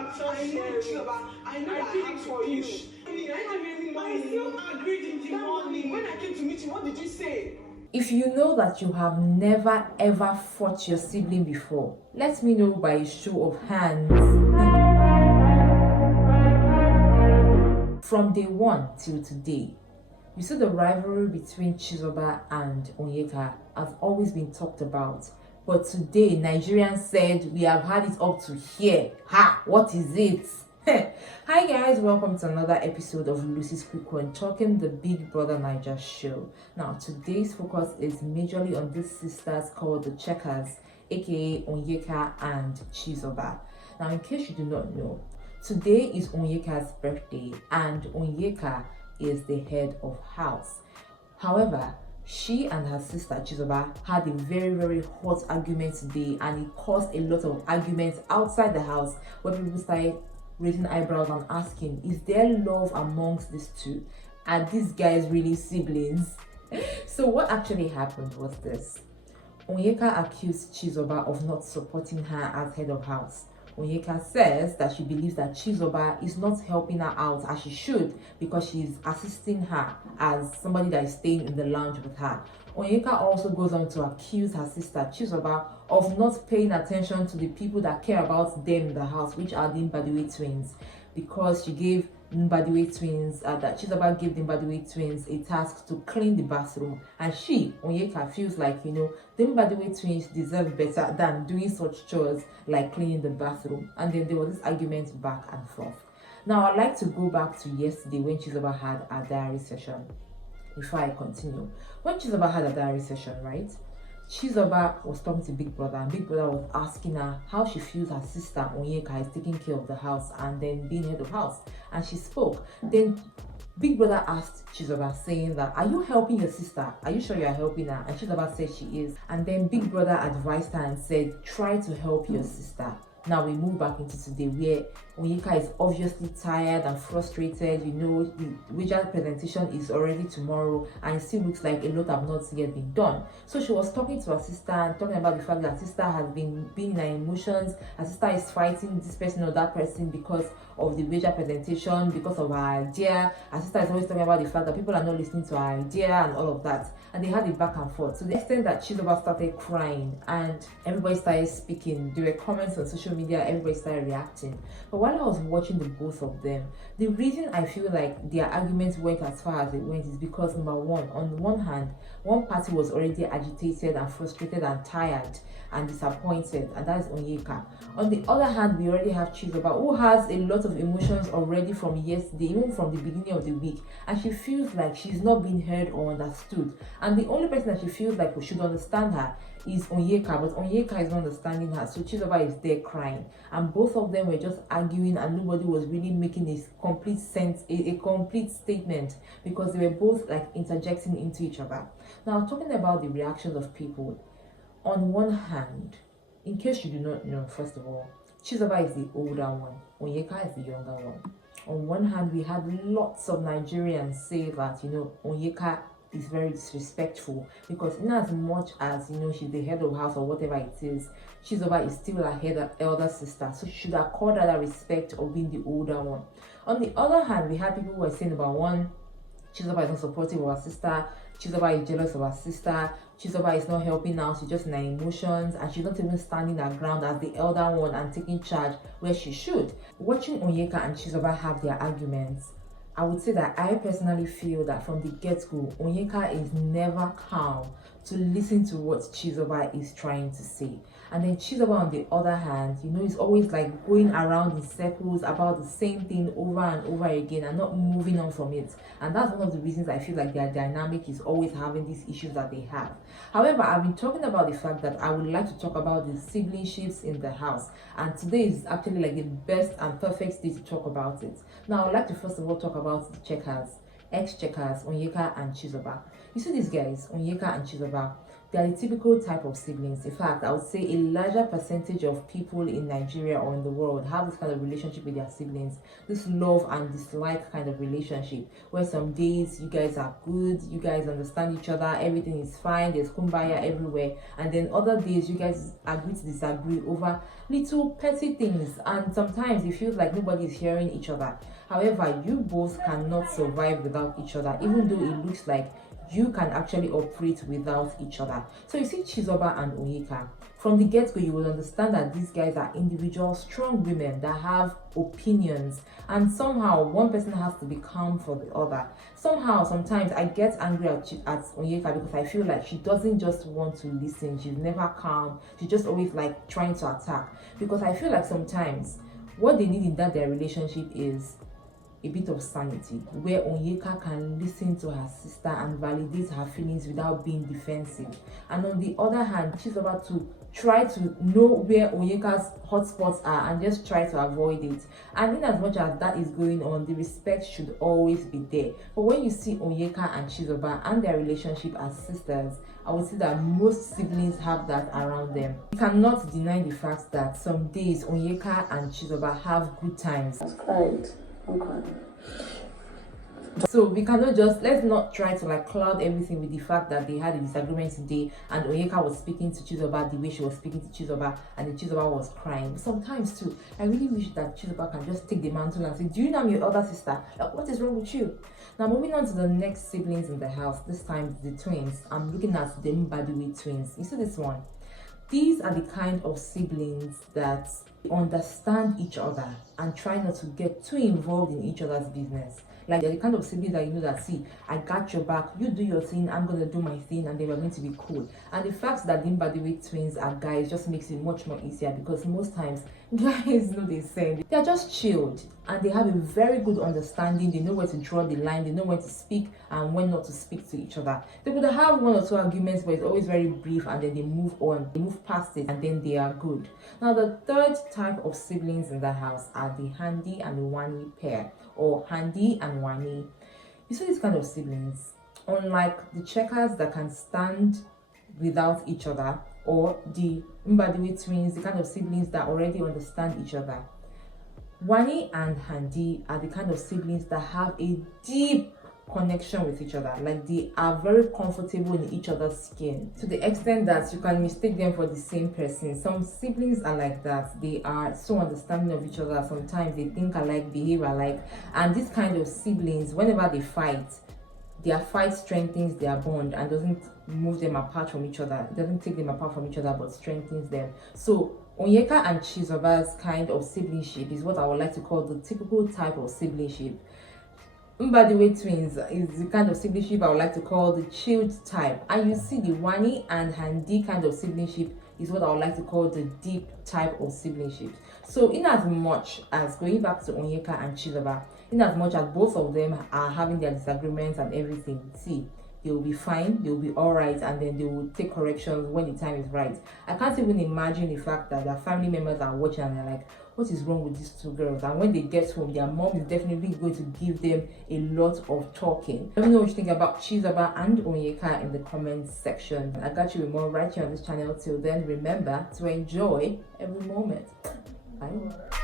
I know that I asked for you. I still agreed in the morning. When I came to meet you, what did you say? If you know that you have never ever fought your sibling before, let me know by a show of hands. From day one till today, you see the rivalry between Chizoba and Onyeka has always been talked about. But today, Nigerians said we have had it up to here. Ha! What is it? Hi guys, welcome to another episode of Lucy's Quick One, talking the Big Brother Niger show. Now, today's focus is majorly on these sisters called the Checkers, aka Onyeka and Chizoba. Now, in case you do not know, today is Onyeka's birthday and Onyeka is the head of house. However, she and her sister Chizoba had a very hot argument today, and it caused a lot of arguments outside the house where people started raising eyebrows and asking, is there love amongst these two? Are these guys really siblings? So what actually happened was this. Onyeka accused Chizoba of not supporting her as head of house. Onyeka says that she believes that Chizoba is not helping her out as she should because she's assisting her as somebody that is staying in the lounge with her. Onyeka also goes on to accuse her sister Chizoba of not paying attention to the people that care about them in the house, which are the Mbadiwe twins, because she gave Mbadiwe twins, that Chizoba gave the Mbadiwe twins a task to clean the bathroom, and she, Onyeka, feels like, the Mbadiwe twins deserve better than doing such chores like cleaning the bathroom. And then there was this argument back and forth. Now, I'd like to go back to yesterday when Chizoba had a diary session. Before I continue, when Chizoba had a diary session, right, Chizoba was talking to Big Brother, and Big Brother was asking her how she feels her sister Onyeka is taking care of the house and then being head of house, and she spoke. Then Big Brother asked Chizoba, saying that, are you helping your sister? Are you sure you are helping her? And Chizoba said she is. And then Big Brother advised her and said, try to help your sister. Now we move back into today, where Onyeka is obviously tired and frustrated. The wager presentation is already tomorrow and it still looks like a lot have not yet been done. So she was talking to her sister and talking about the fact that her sister has been in her emotions. Her sister is fighting this person or that person because of the wager presentation, because of her idea. Her sister is always talking about the fact that people are not listening to her idea and all of that. And they had it back and forth to the extent that Chizoba started crying and everybody started speaking. There were comments on social media, everybody started reacting. But while I was watching the both of them, the reason I feel like their arguments went as far as it went is because, number one, on one hand, one party was already agitated and frustrated and tired and disappointed, and that is Onyeka. On the other hand, we already have Chizoba, who has a lot of emotions already from yesterday, even from the beginning of the week, and she feels like she's not being heard or understood. And the only person that she feels like we should understand her is Onyeka, but Onyeka is not understanding her, so Chizoba is there crying. And both of them were just arguing, and nobody was really making a complete sense, a complete statement, because they were both like interjecting into each other. Now, talking about the reactions of people, on one hand, in case you do not know, first of all, Chizoba is the older one, Onyeka is the younger one. On one hand, we had lots of Nigerians say that, Onyeka is very disrespectful because in as much as she's the head of house or whatever it is, Chizoba is still her elder sister, so she should accord her that respect of being the older one. On the other hand, we had people who were saying about, one, Chizoba is not supportive of her sister, Chizoba is jealous of her sister, Chizoba is not helping now, she's just in her emotions, and she's not even standing her ground as the elder one and taking charge where she should. Watching Onyeka and Chizoba have their arguments, I would say that I personally feel that from the get-go, Onyeka is never calm to listen to what Chizoba is trying to say. And then Chizoba, on the other hand, is always like going around in circles about the same thing over and over again and not moving on from it. And that's one of the reasons I feel like their dynamic is always having these issues that they have. However, I've been talking about the fact that I would like to talk about the siblingships in the house. And today is actually like the best and perfect day to talk about it. Now, I'd like to first of all talk about the Checkers, ex-Checkers, Onyeka and Chizoba. You see these guys, Onyeka and Chizoba, They are the typical type of siblings. In fact, I would say a larger percentage of people in Nigeria or in the world have this kind of relationship with their siblings. This love and dislike kind of relationship, where some days you guys are good, you guys understand each other, everything is fine, there's kumbaya everywhere, and then other days you guys agree to disagree over little petty things, and sometimes it feels like nobody is hearing each other. However, you both cannot survive without each other, even though it looks like you can actually operate without each other. So you see Chizoba and Onyeka. From the get-go, you will understand that these guys are individual, strong women that have opinions, and somehow one person has to be calm for the other. Somehow, sometimes I get angry at Onyeka because I feel like she doesn't just want to listen. She's never calm. She's just always like trying to attack. Because I feel like sometimes what they need in their relationship is a bit of sanity, where Onyeka can listen to her sister and validate her feelings without being defensive. And on the other hand, Chizoba to try to know where Onyeka's hotspots are and just try to avoid it. And in as much as that is going on, the respect should always be there. But when you see Onyeka and Chizoba and their relationship as sisters, I would say that most siblings have that around them. You cannot deny the fact that some days Onyeka and Chizoba have good times. I've cried. Okay. So we cannot just, let's not try to like cloud everything with the fact that they had a disagreement today and Onyeka was speaking to Chizoba the way she was speaking to Chizoba, and then Chizoba was crying. Sometimes too, I really wish that Chizoba can just take the mantle and say, do you know I'm your other sister? Like, what is wrong with you? Now moving on to the next siblings in the house, this time the twins. I'm looking at the Mbadiwe twins. You see this one? These are the kind of siblings that understand each other and try not to get too involved in each other's business. Like, they're the kind of siblings that you know that, see, I got your back, you do your thing, I'm gonna do my thing, and then we're going to be cool. And the fact that the Mbadiwe twins are guys just makes it much more easier, because most times guys know they say they're just chilled and they have a very good understanding. They know where to draw the line, they know when to speak and when not to speak to each other. They could have one or two arguments, but it's always very brief, and then they move on, they move past it, and then they are good. Now the third type of siblings in the house are the Handi and the Wani pair, or Handi and Wani. You see these kind of siblings, unlike the checkers that can stand without each other, or the Mbadiwe twins, the kind of siblings that already understand each other. Wani and Handi are the kind of siblings that have a deep connection with each other. Like, they are very comfortable in each other's skin, to the extent that you can mistake them for the same person. Some siblings are like that. They are so understanding of each other. Sometimes they think alike, behave alike, and this kind of siblings, whenever they fight, their fight strengthens their bond and doesn't move them apart from each other. It doesn't take them apart from each other, but strengthens them. So Onyeka and Chizoba's kind of siblingship is what I would like to call the typical type of siblingship. Mbadiwe twins is the kind of siblingship I would like to call the chilled type. And you see the Wani and Handi kind of siblingship is what I would like to call the deep type of siblingship. So in as much as, going back to Onyeka and Chizoba, in as much as both of them are having their disagreements and everything, see, they will be fine, they will be all right, and then they will take corrections when the time is right. I can't even imagine the fact that their family members are watching and they're like, what is wrong with these two girls? And when they get home, their mom is definitely going to give them a lot of talking. Let me know what you think about Chizoba and Onyeka in the comments section. I got you with more right here on this channel. Till then, remember to enjoy every moment. Bye.